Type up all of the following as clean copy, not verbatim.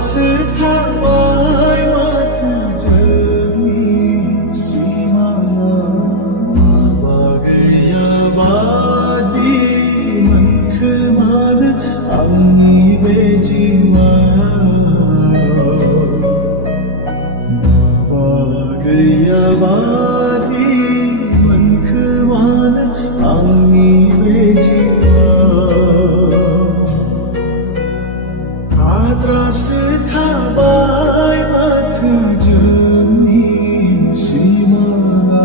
थाबाय माथो जोंनि सिमाङा माबा गैया बादि मोनखोमानो आंनि बे जिउआव माबा गैया बादि मोनखोमानो आंनि बे आद्रासो थाबाय माथो जोंनि सिमाङा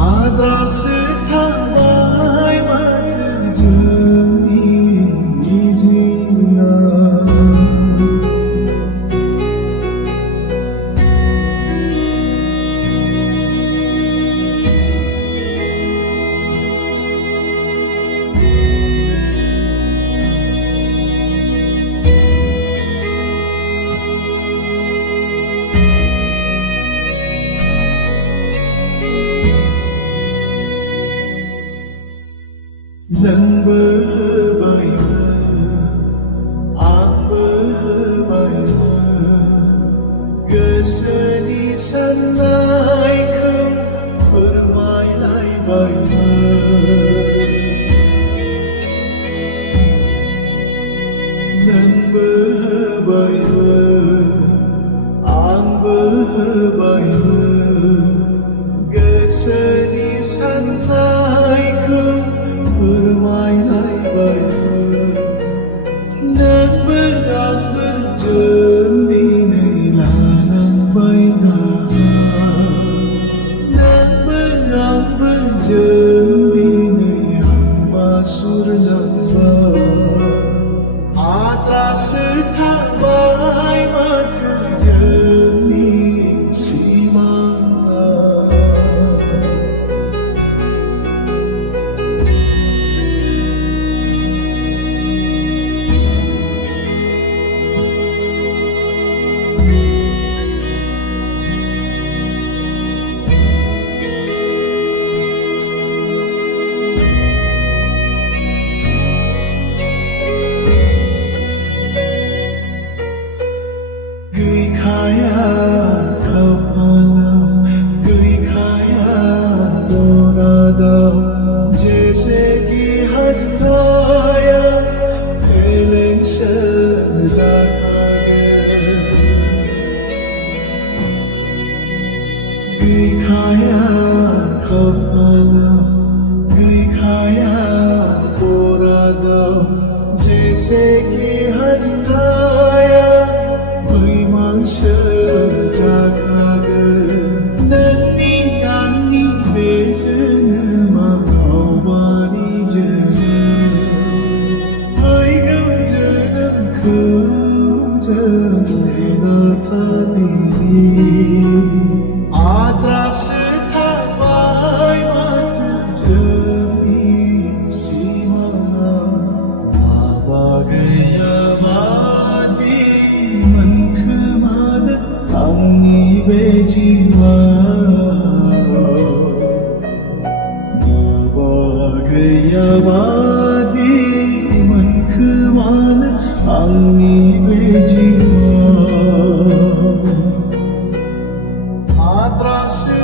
आद्रासो थाबाय माथो जोंनि मिजिंआ नोंबो होबायमोन आंबो होबायमोन गोसोनि साननायखौ फोरमायलायबायमोन नोंबो होबायमोन आंबो होबायमोन गोसोनि साननायखौ फोरमायलायबायमोन नोंबो आंबो जों दिनै लानांबायना नोंबो आंबो जों दिनै हांमा सुरनांबाय आद्रासो थाबाय माथो जोंनि सिमाङा गैखाया खाफालाव गैखाया मुरादाव जैसे कि हंसताया फेलेंसो जाखागोन गैखाया खाफालाव गैखाया मुरादाव जैसे कि हंसताया बैमांसो जाखागोन नोंनि आंनि बे जोनोमाव फैगौ जोनोमखौ जों नेना थादिनि आद्रासो थाबाय माथो जोंनि सिमाङा माबा गैया आंनि बे जिउआव माबा गैया बादि मोनखोमानो आंनि बे जिउआव आद्रासो